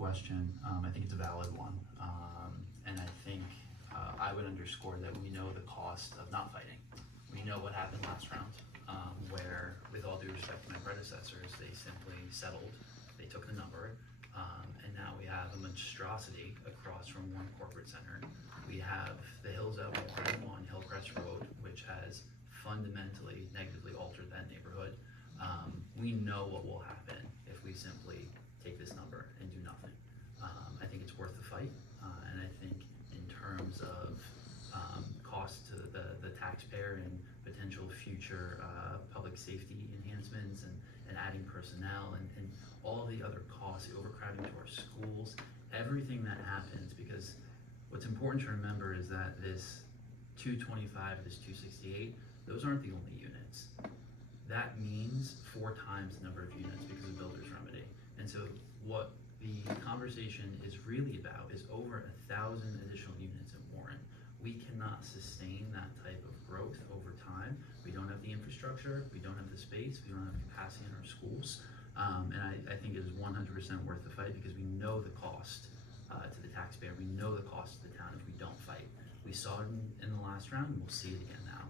question. I think it's a valid one. And I think I would underscore that we know the cost of not fighting. We know what happened last round, where, with all due respect to my predecessors, they simply settled, they took the number, and now we have a monstrosity across from one corporate center. We have the hills at Warren on Hillcrest Road, which has fundamentally negatively altered that neighborhood. We know what will happen if we simply take this number and do nothing. I think it's worth the fight, and I think in terms of cost to the taxpayer and potential future public safety enhancements and adding personnel and all the other costs, overcrowding to our schools, everything that happens, because what's important to remember is that this 225, this 268, those aren't the only units. That means 4 times the number of units because of builder's remedy. And so what the conversation is really about is over 1,000 additional units in Warren. We cannot sustain that type of growth over time. We don't have the infrastructure, we don't have the space, we don't have capacity in our schools. And I think it is 100% worth the fight because we know the cost to the taxpayer, we know the cost to the town if we don't fight. We saw it in the last round and we'll see it again now.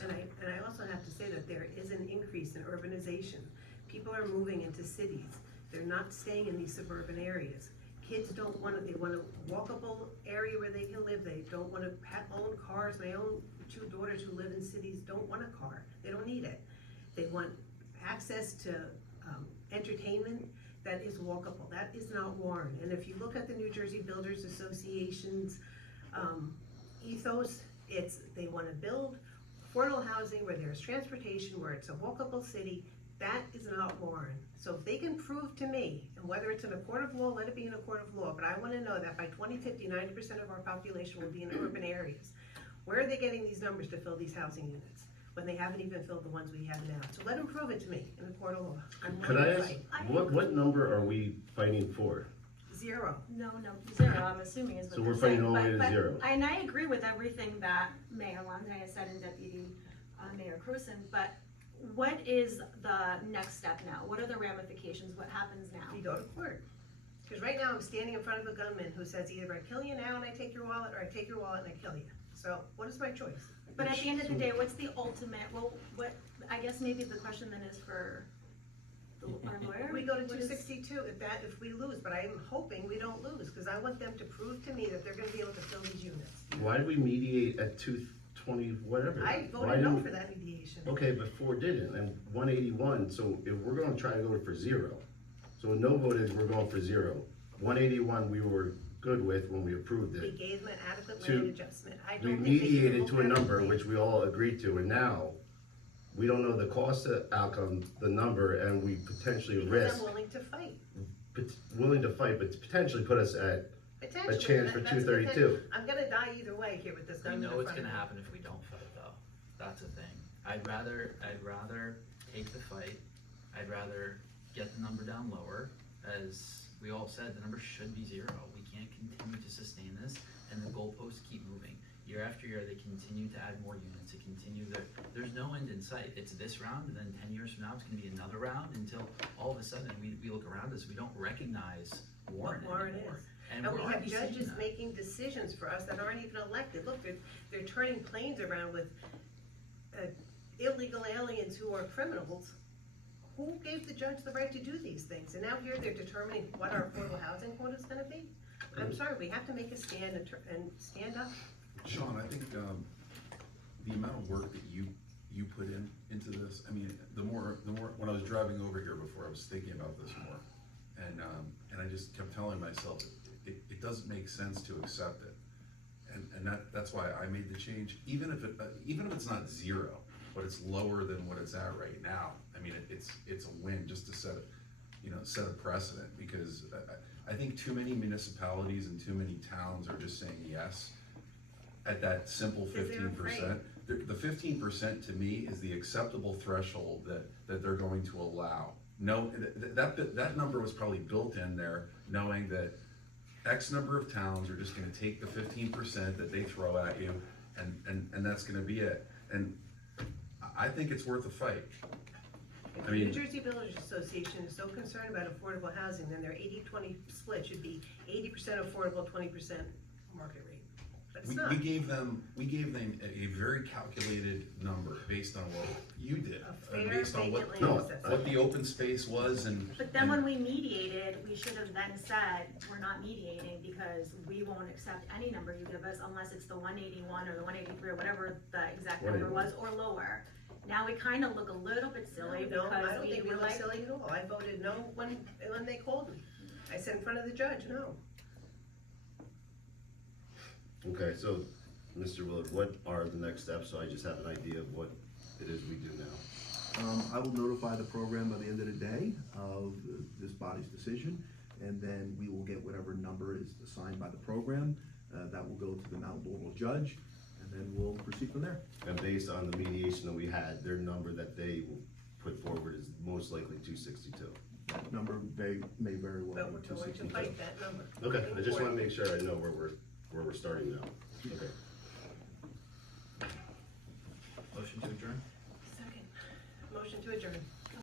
And I also have to say that there is an increase in urbanization. People are moving into cities. They're not staying in these suburban areas. Kids don't want to, they want a walkable area where they can live. They don't want to own cars. My own 2 daughters who live in cities don't want a car. They don't need it. They want access to entertainment that is walkable. That is not Warren. And if you look at the New Jersey Builders Association's ethos, it's they want to build affordable housing where there's transportation, where it's a walkable city. That is not Warren. So if they can prove to me, and whether it's in a court of law, let it be in a court of law, but I want to know that by 2050, 90% of our population will be in urban areas. Where are they getting these numbers to fill these housing units when they haven't even filled the ones we have now? So let them prove it to me in a court of law. Could I ask, what number are we fighting for? 0. No, 0, I'm assuming is what So they're we're fighting saying. all the way to But 0. And I agree with everything that Mayor Landry has said and Deputy Mayor Cruson, but what is the next step now? What are the ramifications? What happens now? You go to court. Because right now I'm standing in front of a gunman who says either I kill you now and I take your wallet, or I take your wallet and I kill you. So what is my choice? But at the end of the day, what's the ultimate, well, what, I guess maybe the question then is for our lawyer? We go to What is- 262 if we lose, but I'm hoping we don't lose, because I want them to prove to me that they're gonna be able to fill these units. Why did we mediate at 220, whatever? I Why voted no didn't- for that mediation. Okay, but 4 didn't, and 181, so if we're gonna try to go for 0, so no voted, we're going for 0. 181 we were good with when we approved They it. gave them an adequate To- land adjustment. I We don't think they can mediated vote to a for number, everything. which we all agreed to, and now we don't know the cost of outcome, the number, and we potentially Because risk, I'm willing to fight. willing to fight, but potentially put us at Potentially, chance for that's a 232. potential. I'm gonna die either way here with this We gunman know in what's front of gonna me. happen if we don't fight though. That's the thing. I'd rather take the fight. I'd rather get the number down lower. As we all said, the number should be 0. We can't continue to sustain this, and the goalposts keep moving. Year after year, they continue to add more units, to continue there's no end in sight. It's this round, and then 10 years from now, it's gonna be another round until all of a sudden we look around us, we don't recognize Warren What Warren anymore. is. And And we're we have already seeing judges that. making decisions for us that aren't even elected. Look, they're turning planes around with illegal aliens who are criminals. Who gave the judge the right to do these things? And now here they're determining what our affordable housing quota is gonna be? I'm sorry, we have to make a stand and stand up. Sean, I think the amount of work that you put into this, I mean, the more, when I was driving over here before, I was thinking about this more. And I just kept telling myself, it doesn't make sense to accept it. And that's why I made the change, even if it's not 0, but it's lower than what it's at right now. I mean, it's a win just to set a precedent, because I think too many municipalities and too many towns are just saying yes at that simple Because they're 15%. The 15% to me is the acceptable threshold that they're going to allow. No, that number was probably built in there, knowing that X number of towns are just gonna take the 15% that they throw at you, and that's gonna be it. And I think it's worth a fight. If I the mean- New Jersey Village Association is so concerned about affordable housing, then their 80-20 split should be 80% affordable, 20% market rate. But it's not. We gave them a very calculated number based on what you did. A fair Based on what, vacant land assessment. what the open space was and. But then when we mediated, we should have then said, we're not mediating because we won't accept any number you give us unless it's the 181 or the 183 or whatever the exact number was or lower. Now we kind of look a little bit silly No, I because don't we think we were look like, silly at all. I voted no when they called me. I said in front of the judge, no. Okay, so, Mr. Willard, what are the next steps, so I just have an idea of what it is we do now? I will notify the program by the end of the day of this body's decision, and then we will get whatever number is assigned by the program. That will go to the Mount Laurel judge, and then we'll proceed from there. And based on the mediation that we had, their number that they will put forward is most likely 262. That number may very well But be we're two going to sixty-two. fight that number. Okay, I just In wanna court. make sure I know where we're starting now. Okay. Motion to adjourn? Second. Motion to adjourn.